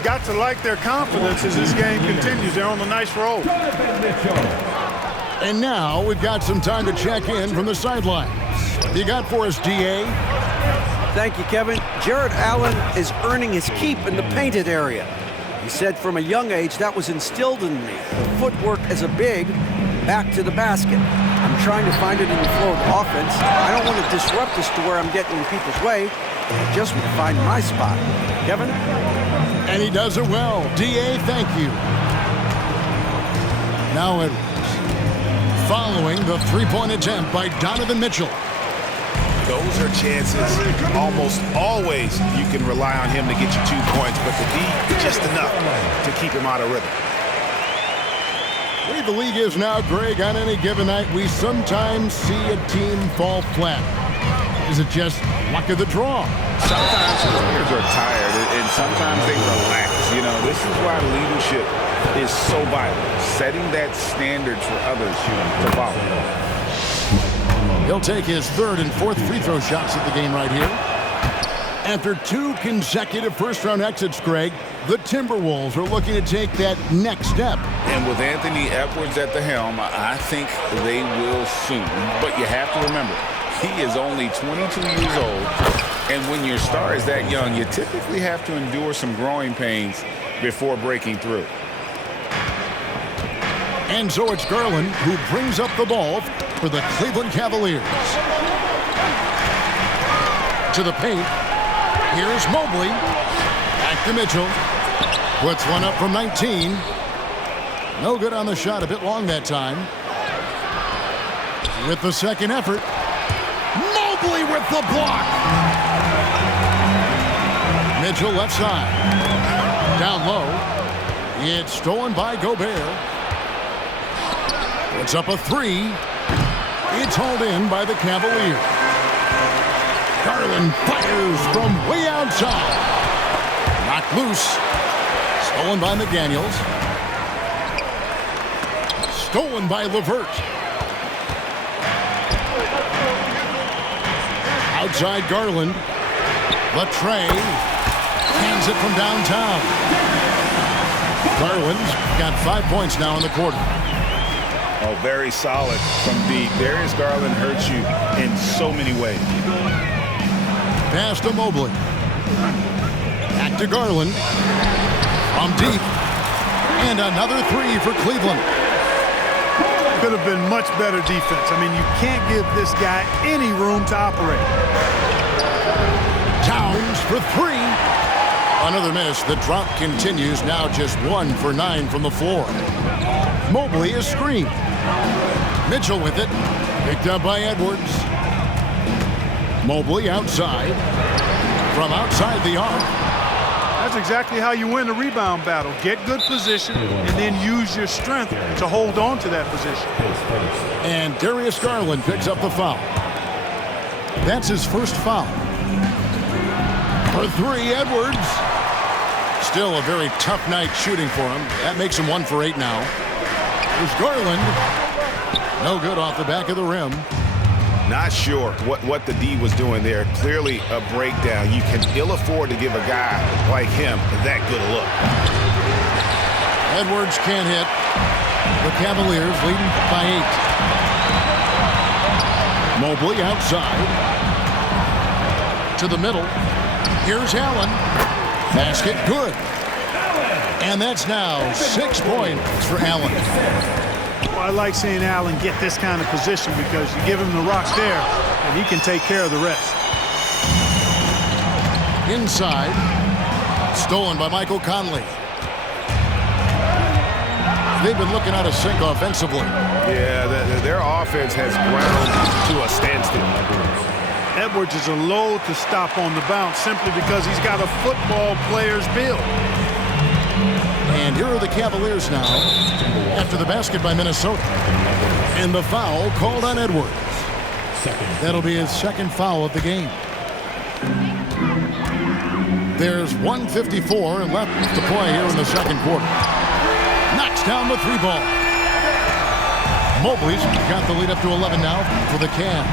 You've got to like their confidence as this game continues. They're on a nice roll. And now we've got some time to check in from the sidelines. You got for us, D.A.? Thank you, Kevin. Jared Allen is earning his keep in the painted area. He said from a young age that was instilled in me. The footwork as a big, back to the basket. I'm trying to find it in the flow of the offense. I don't want to disrupt this to where I'm getting in people's way. I just want to find my spot. Kevin? And he does it well. D.A., thank you. Now Edwards. Following the three-point attempt by Donovan Mitchell. Those are chances almost always you can rely on him to get you 2 points, but the D, just enough to keep him out of rhythm. The way the league is now, Greg, on any given night, we sometimes see a team fall flat. Is it just luck of the draw? Sometimes players are tired, and sometimes they relax. You know, this is why leadership is so vital, setting that standard for others to follow. He'll take his third and fourth free throw shots at the game right here. After 2 consecutive first-round exits, Greg, the Timberwolves are looking to take that next step. And with Anthony Edwards at the helm, I think they will soon. But you have to remember, he is only 22 years old. And when your star is that young, you typically have to endure some growing pains before breaking through. And so it's Garland who brings up the ball for the Cleveland Cavaliers. To the paint. Here's Mobley. Back to Mitchell. Puts one up from 19. No good on the shot. A bit long that time. With the second effort. Mobley with the block. Mitchell left side. Down low. It's stolen by Gobert. It's up a 3. It's hauled in by the Cavaliers. Garland fires from way outside. Knocked loose. Stolen by McDaniels. Stolen by LeVert. Outside Garland. Latrey hands it from downtown. Garland's got 5 points now in the quarter. Oh, very solid from deep. Darius Garland hurts you in so many ways. Pass to Mobley. Back to Garland. From deep. And another 3 for Cleveland. Could have been much better defense. I mean, you can't give this guy any room to operate. Towns for 3. Another miss. The drought continues. Now just 1 for 9 from the floor. Mobley is screened. Mitchell with it. Picked up by Edwards. Mobley outside. From outside the arc. That's exactly how you win a rebound battle. Get good position and then use your strength to hold on to that position. And Darius Garland picks up the foul. That's his first foul. For 3, Edwards. Still a very tough night shooting for him. That makes him 1 for 8 now. There's Garland. No good off the back of the rim. Not sure what the D was doing there. Clearly a breakdown. You can ill afford to give a guy like him that good a look. Edwards can't hit. The Cavaliers leading by 8. Mobley outside. To the middle. Here's Allen. Basket good. And that's now 6 points for Allen. Well, I like seeing Allen get this kind of position because you give him the rock there and he can take care of the rest. Inside. Stolen by Michael Conley. They've been looking out of sync offensively. Yeah, their offense has ground to a standstill. Edwards is a load to stop on the bounce simply because he's got a football player's build. And here are the Cavaliers now after the basket by Minnesota. And the foul called on Edwards. That'll be his second foul of the game. There's 1:54 left to play here in the second quarter. Knocks down the 3 ball. Mobley's got the lead up to 11 now for the Cavs.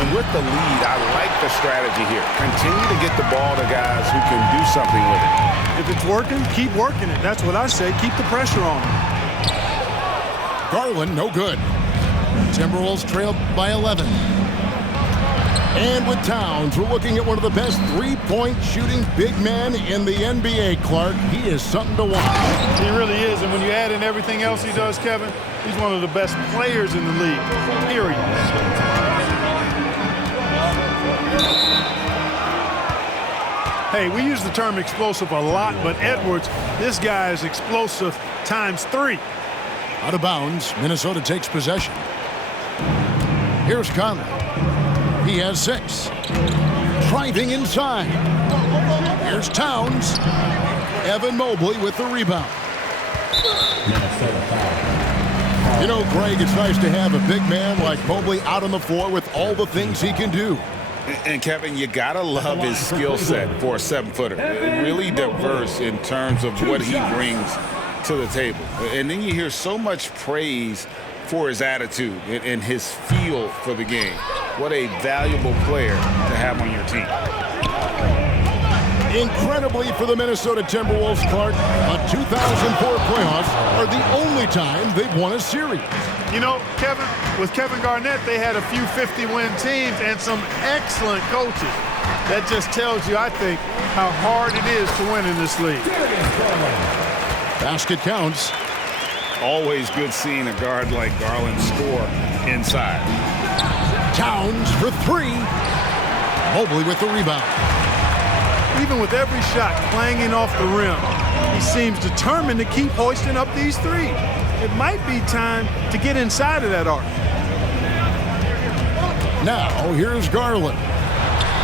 And with the lead, I like the strategy here. Continue to get the ball to guys who can do something with it. If it's working, keep working it. That's what I say. Keep the pressure on him. Garland, no good. Timberwolves trail by 11. And with Towns, we're looking at one of the best three-point shooting big men in the NBA, Clark. He is something to watch. He really is, and when you add in everything else he does, Kevin, he's one of the best players in the league, period. Hey, we use the term explosive a lot, but Edwards, this guy is explosive times 3. Out of bounds, Minnesota takes possession. Here's Conley. He has 6. Driving inside. Here's Towns. Evan Mobley with the rebound. You know, Greg, it's nice to have a big man like Mobley out on the floor with all the things he can do. And Kevin, you gotta love his skill set for a 7-footer. Really diverse in terms of what he brings to the table. And then you hear so much praise for his attitude and his feel for the game. What a valuable player to have on your team. Incredibly for the Minnesota Timberwolves, Clark, a 2004 playoffs are the only time they've won a series. You know, Kevin, with Kevin Garnett, they had a few 50-win teams and some excellent coaches. That just tells you, I think, how hard it is to win in this league. Basket counts. Always good seeing a guard like Garland score inside. Towns for 3. Mobley with the rebound. Even with every shot clanging off the rim, he seems determined to keep hoisting up these threes. It might be time to get inside of that arc. Now, here's Garland.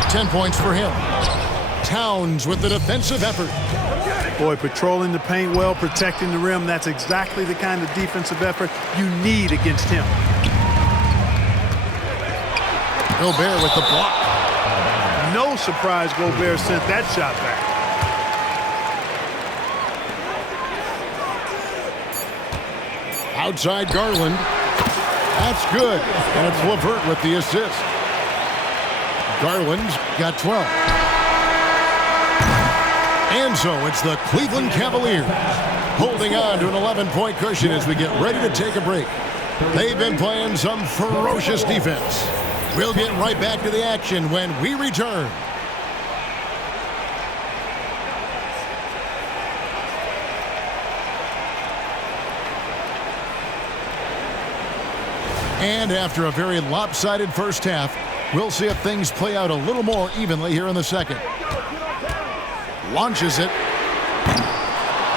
10 points for him. Towns with the defensive effort. Boy, patrolling the paint well, protecting the rim, that's exactly the kind of defensive effort you need against him. Gobert with the block. No surprise Gobert sent that shot back. Outside Garland. That's good. And it's LeVert with the assist. Garland's got 12. And so it's the Cleveland Cavaliers holding on to an 11-point cushion as we get ready to take a break. They've been playing some ferocious defense. We'll get right back to the action when we return. And after a very lopsided first half, we'll see if things play out a little more evenly here in the second. Launches it.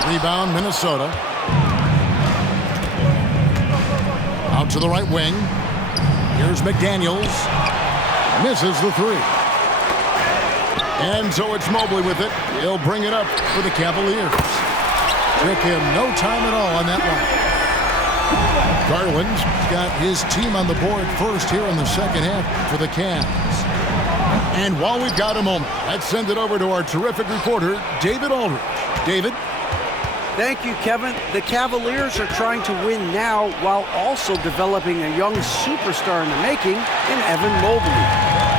Rebound, Minnesota. Out to the right wing. Here's McDaniels. Misses the 3. And so it's Mobley with it. He'll bring it up for the Cavaliers. Took him no time at all on that one. Garland's got his team on the board first here in the second half for the Cavs. And while we've got a moment, let's send it over to our terrific reporter, David Aldridge. David? Thank you, Kevin. The Cavaliers are trying to win now while also developing a young superstar in the making in Evan Mobley.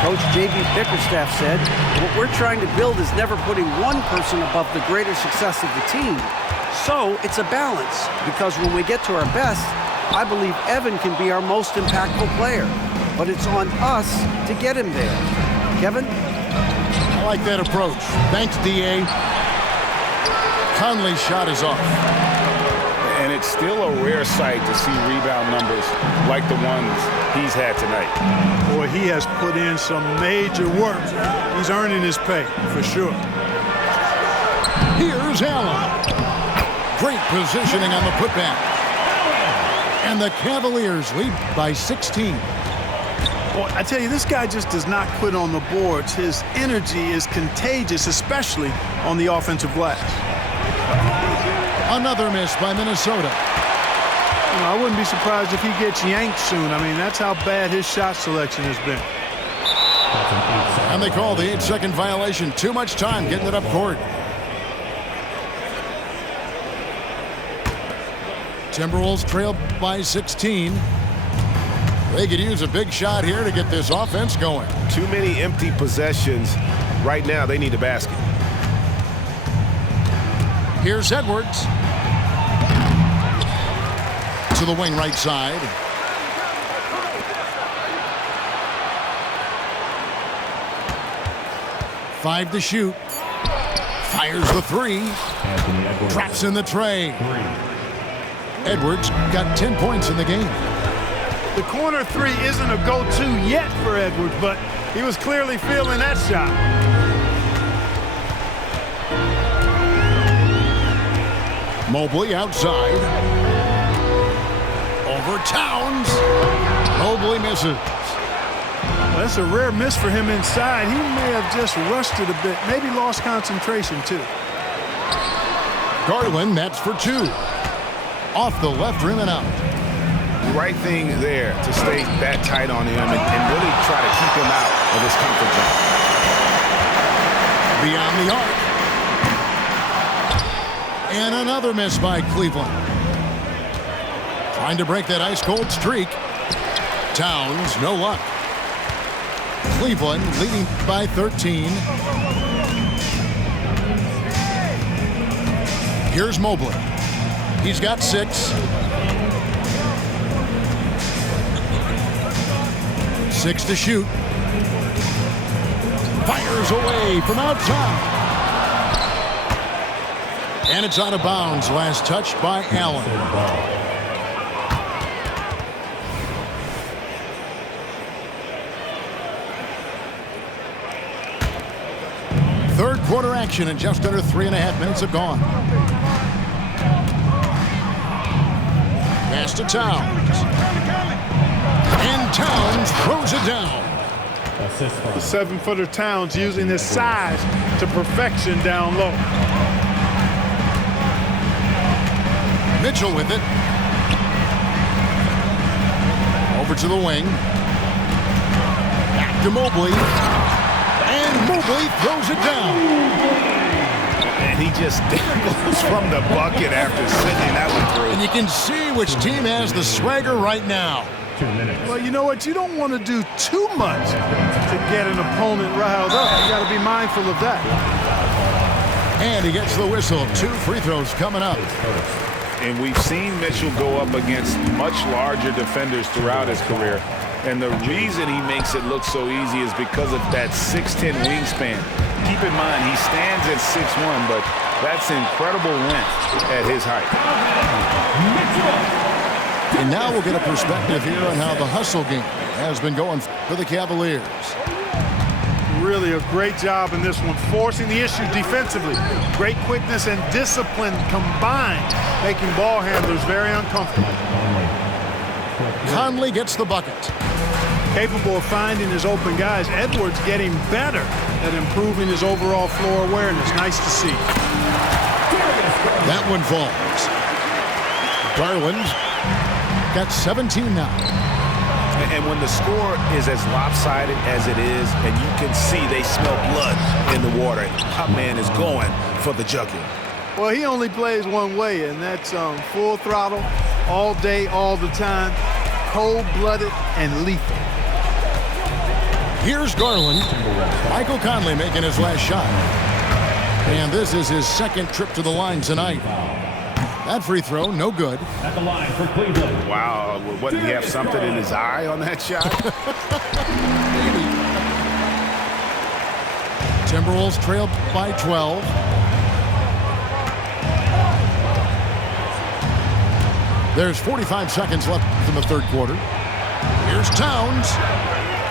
Coach J.B. Bickerstaff said, what we're trying to build is never putting one person above the greater success of the team. So it's a balance, because when we get to our best, I believe Evan can be our most impactful player. But it's on us to get him there. Kevin? I like that approach. Thanks, D.A. Conley's shot is off. And it's still a rare sight to see rebound numbers like the ones he's had tonight. Boy, he has put in some major work. He's earning his pay, for sure. Here's Allen. Great positioning on the putback. And the Cavaliers lead by 16. Boy, I tell you, this guy just does not quit on the boards. His energy is contagious, especially on the offensive glass. Another miss by Minnesota. You know, I wouldn't be surprised if he gets yanked soon. I mean, that's how bad his shot selection has been. And they call the 8-second violation. Too much time getting it up court. Timberwolves trail by 16. They could use a big shot here to get this offense going. Too many empty possessions. Right now, they need a basket. Here's Edwards. To the wing right side. Five to shoot. Fires the three. Traps in the tray. Edwards got 10 points in the game. The corner three isn't a go-to yet for Edwards, but he was clearly feeling that shot. Mobley outside. Over Towns. Mobley misses. Well, that's a rare miss for him inside. He may have just rushed it a bit, maybe lost concentration too. Garland, that's for two. Off the left rim and out. The right thing there to stay that tight on him and really try to keep him out of his comfort zone. Beyond the arc. And another miss by Cleveland. Trying to break that ice-cold streak. Towns, no luck. Cleveland leading by 13. Here's Mobley. He's got 6. 6 to shoot. Fires away from outside. And it's out of bounds. Last touch by Allen. Third quarter action and just under 3.5 minutes have gone. Pass to Towns. And Towns throws it down. The 7-footer Towns using his size to perfection down low. Mitchell with it. Over to the wing. Back to Mobley. And Mobley throws it down. And he just goes from the bucket after sending that one through. And you can see which team has the swagger right now. 2 minutes. Well, you know what? You don't want to do too much to get an opponent riled up. You got to be mindful of that. And he gets the whistle. 2 free throws coming up. And we've seen Mitchell go up against much larger defenders throughout his career. And the reason he makes it look so easy is because of that 6'10" wingspan. Keep in mind, he stands at 6'1", but that's incredible length at his height. And now we'll get a perspective here on how the hustle game has been going for the Cavaliers. Really a great job in this one, forcing the issue defensively. Great quickness and discipline combined, making ball handlers very uncomfortable. Conley gets the bucket. Capable of finding his open guys. Edwards getting better at improving his overall floor awareness. Nice to see. That one falls. Garland got 17 now. And when the score is as lopsided as it is, and you can see they smell blood in the water, our man is going for the jugular. Well, he only plays one way, and that's full throttle, all day, all the time, cold-blooded and lethal. Here's Garland. Michael Conley making his last shot. And this is his second trip to the line tonight. That free throw, no good. At the line for Cleveland. Wow, what, did he have something in his eye on that shot? Maybe. Timberwolves trail by 12. There's 45 seconds left in the third quarter. Here's Towns.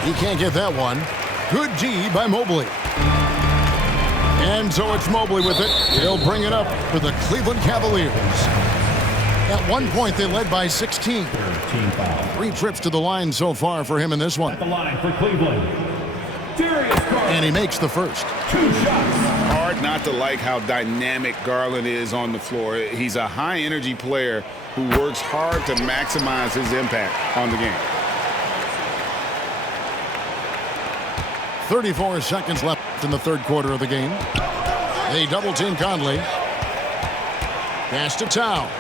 He can't get that one. Good D by Mobley. And so it's Mobley with it. He'll bring it up for the Cleveland Cavaliers. At one point, they led by 16. 13 foul. 3 trips to the line so far for him in this one. At the line for Cleveland. Darius Garland. And he makes the first. 2 shots. Hard not to like how dynamic Garland is on the floor. He's a high-energy player who works hard to maximize his impact on the game. 34 seconds left in the third quarter of the game. They double-team Conley. Pass to Towns.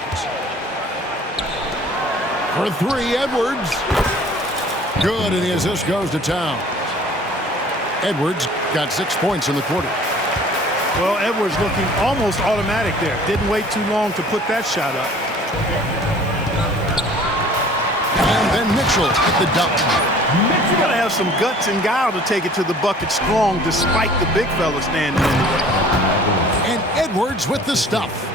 For 3, Edwards. Good, and the assist goes to Towns. Edwards got 6 points in the quarter. Well, Edwards looking almost automatic there. Didn't wait too long to put that shot up. And then Mitchell at the dunk. You got to have some guts and guile to take it to the bucket strong despite the big fella standing in the way. And Edwards with the stuff.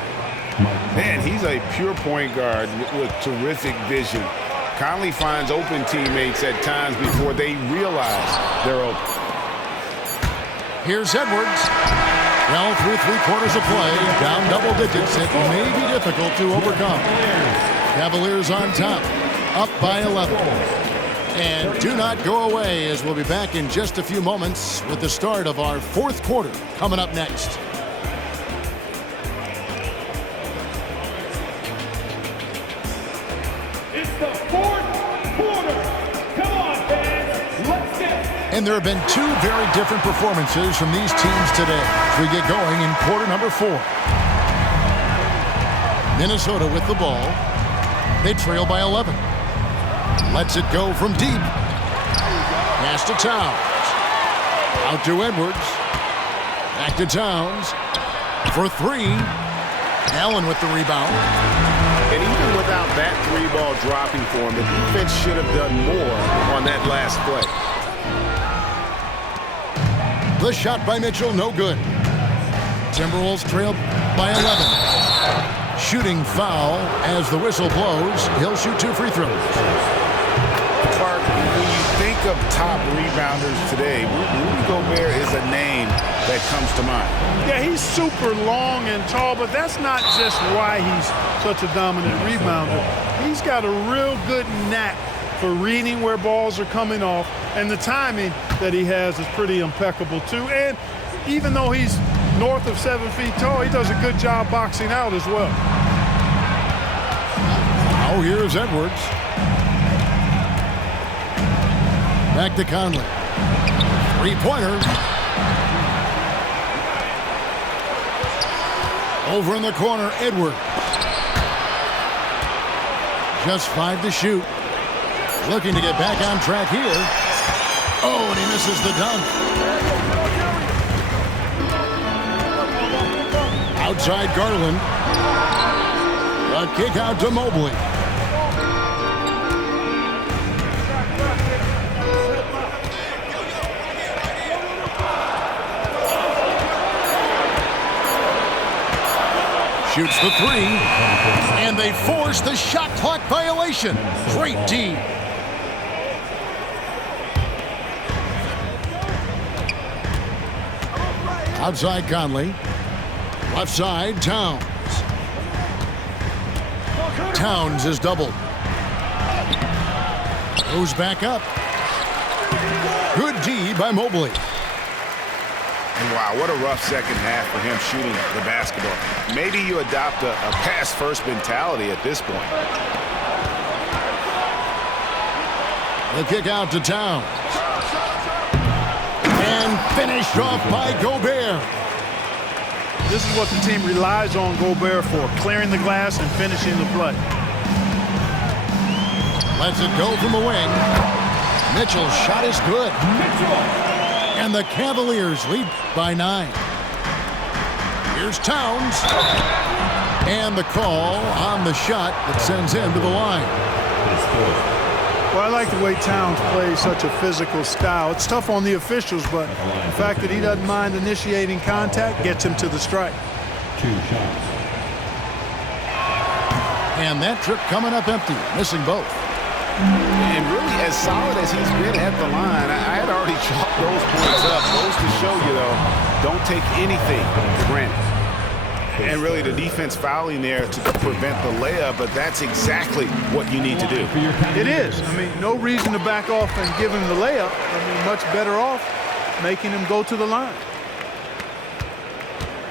Man, he's a pure point guard with terrific vision. Conley finds open teammates at times before they realize they're open. Here's Edwards. Well, through 3/4 of play, down double digits, it may be difficult to overcome. Cavaliers on top, up by 11. And do not go away, as we'll be back in just a few moments with the start of our 4th quarter coming up next. It's the 4th quarter. Come on, fans. Let's get it. And there have been 2 very different performances from these teams today as we get going in quarter number 4. Minnesota with the ball. They trail by 11. Lets it go from deep. Pass to Towns. Out to Edwards. Back to Towns. For 3. Allen with the rebound. And even without that 3-ball dropping for him, the defense should have done more on that last play. The shot by Mitchell, no good. Timberwolves trail by 11. Shooting foul as the whistle blows. He'll shoot 2 free throws. Clark, when you think of top rebounders today, Rudy Gobert is a name that comes to mind. Yeah, he's super long and tall, but that's not just why he's such a dominant rebounder. He's got a real good knack for reading where balls are coming off, and the timing that he has is pretty impeccable too. And even though he's north of 7 feet tall, he does a good job boxing out as well. Now here's Edwards. Back to Conley. 3-pointer. Over in the corner, Edwards. Just 5 to shoot. Looking to get back on track here. Oh, and he misses the dunk. Outside Garland. A kick out to Mobley. Shoots the 3. And they force the shot clock violation. Great D. Outside Conley. Left side, Towns. Towns is doubled. Goes back up. Good D by Mobley. And wow, what a rough second half for him shooting the basketball. Maybe you adopt a pass-first mentality at this point. The kick out to Towns. And finished off by Gobert. This is what the team relies on Gobert for, clearing the glass and finishing the play. Lets it go from the wing. Mitchell's shot is good. And the Cavaliers lead by 9. Here's Towns. And the call on the shot that sends him to the line. Well, I like the way Towns plays such a physical style. It's tough on the officials, but the fact that he doesn't mind initiating contact gets him to the strike. 2 shots. And that trip coming up empty, missing both. And really, as solid as he's been at the line, I had already chalked those points up. Goes to show you, though, don't take anything for granted. And really, the defense fouling there to prevent the layup, but that's exactly what you need to do. It is. I mean, no reason to back off and give him the layup. I mean, much better off making him go to the line.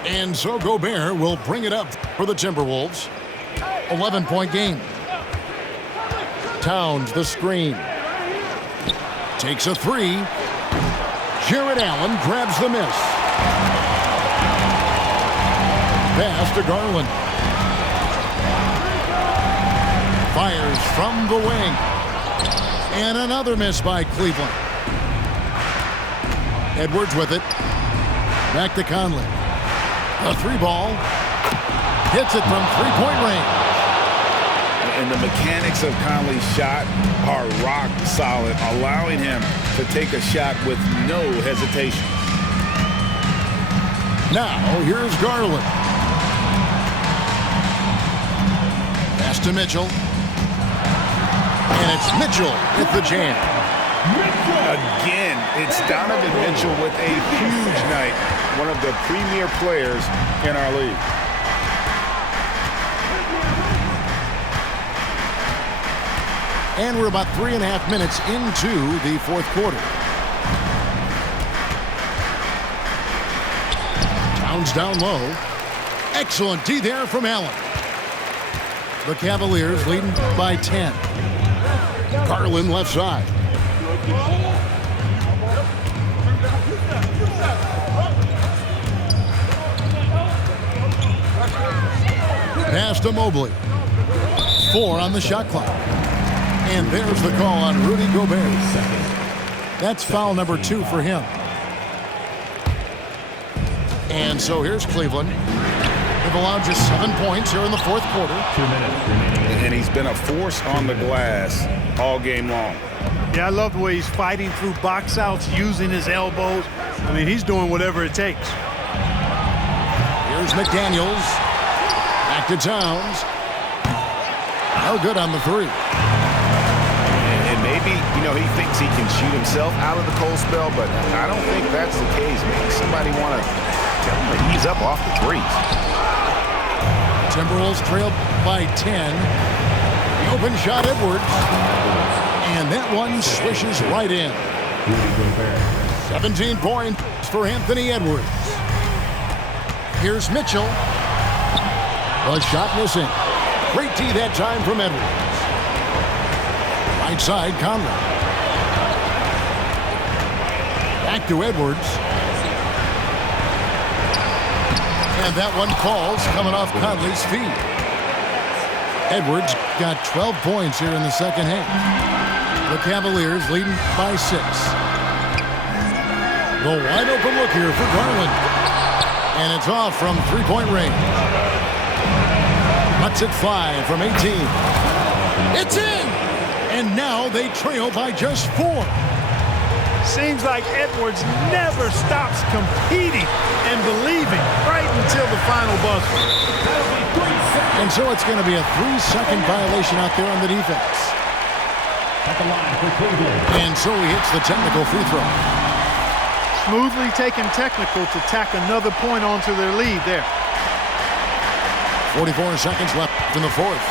And so Gobert will bring it up for the Timberwolves. 11-point game. Towns the screen. Takes a 3. Jared Allen grabs the miss. Pass to Garland. Fires from the wing. And another miss by Cleveland. Edwards with it. Back to Conley. A three ball. Hits it from three-point range. And the mechanics of Conley's shot are rock solid, allowing him to take a shot with no hesitation. Now, here's Garland. Pass to Mitchell. And it's Mitchell with the jam. Again, it's Donovan Mitchell with a huge night. One of the premier players in our league. And we're about 3.5 minutes into the fourth quarter. Towns down low. Excellent D there from Allen. The Cavaliers leading by 10. Garland left side. Pass to Mobley. 4 on the shot clock. And there's the call on Rudy Gobert. That's foul number 2 for him. And so here's Cleveland. They've allowed just 7 points here in the fourth quarter. 2 minutes remaining. And he's been a force on the glass all game long. Yeah, I love the way he's fighting through box outs, using his elbows. I mean, he's doing whatever it takes. Here's McDaniels. Back to Towns. No good on the 3. And maybe, he thinks he can shoot himself out of the cold spell, but I don't think that's the case. Maybe somebody want to tell him to ease up off the threes. Timberwolves trail by 10. The open shot, Edwards. And that one swishes right in. 17 points for Anthony Edwards. Here's Mitchell. The shot missing. Great D that time from Edwards. Right side, Conley. Back to Edwards. And that one falls, coming off Conley's feet. Edwards got 12 points here in the second half. The Cavaliers leading by 6. The wide open look here for Garland. And it's off from three-point range. Cuts it 5 from 18. It's in! And now they trail by just 4. Seems like Edwards never stops competing and believing right until the final buzzer. And so it's going to be a 3-second violation out there on the defense. At the line for Cleveland. And so he hits the technical free throw. Smoothly taking technical to tack another point onto their lead there. 44 seconds left in the fourth.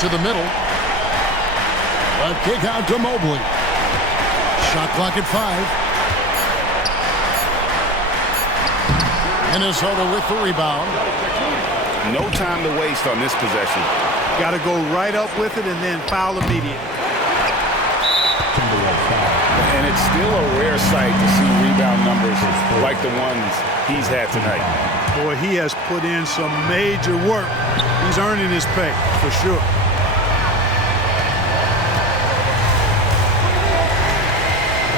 To the middle. A kick out to Mobley. Shot clock at 5. Minnesota with the rebound. No time to waste on this possession. Got to go right up with it and then foul immediate. And it's still a rare sight to see rebound numbers like the ones he's had tonight. Boy, he has put in some major work. He's earning his pay, for sure.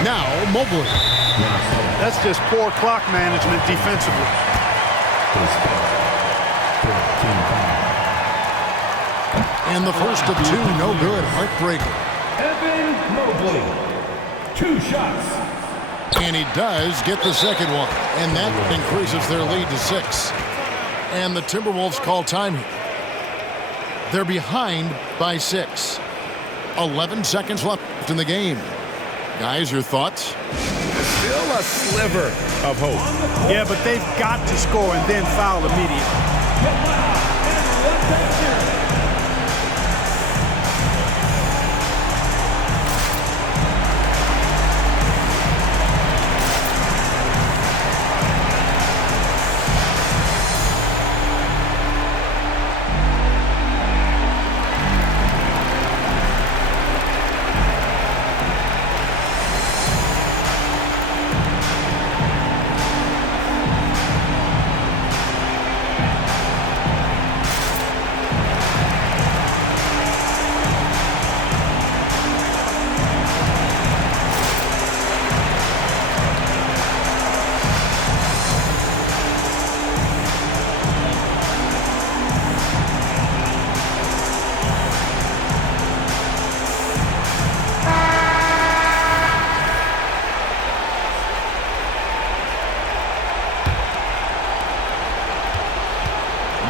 Now Mobley. That's just poor clock management defensively. And the first of 2, no good. Heartbreaker. Evan Mobley. 2 shots. And he does get the second one. And that increases their lead to 6. And the Timberwolves call time here. They're behind by 6. 11 seconds left in the game. Guys, your thoughts? Still a sliver of hope. Yeah, but they've got to score and then foul immediately.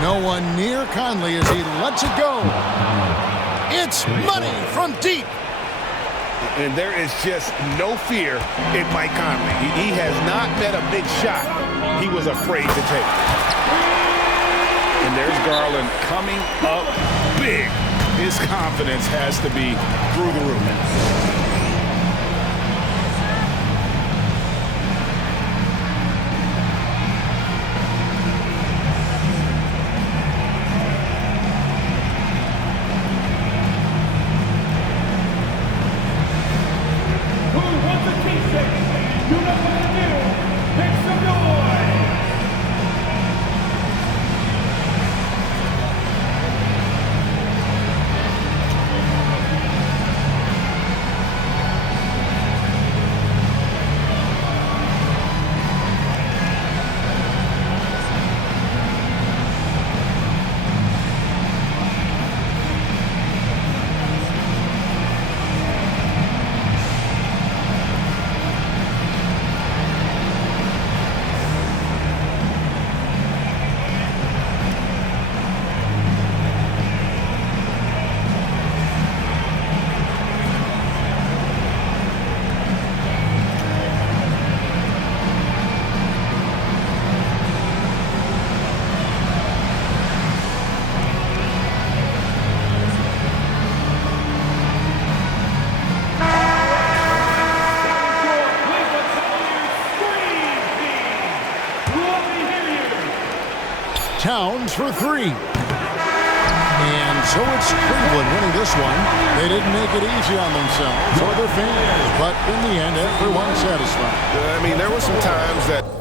No one near Conley as he lets it go. It's money from deep. And there is just no fear in Mike Conley. He has not met a big shot he was afraid to take. And there's Garland coming up big. His confidence has to be through the roof. Who wants a t-shirt? You know what to do. Make some noise. Towns for three. And so it's Cleveland winning this one. They didn't make it easy on themselves or their fans, but in the end, everyone's satisfied. I mean, there were some times that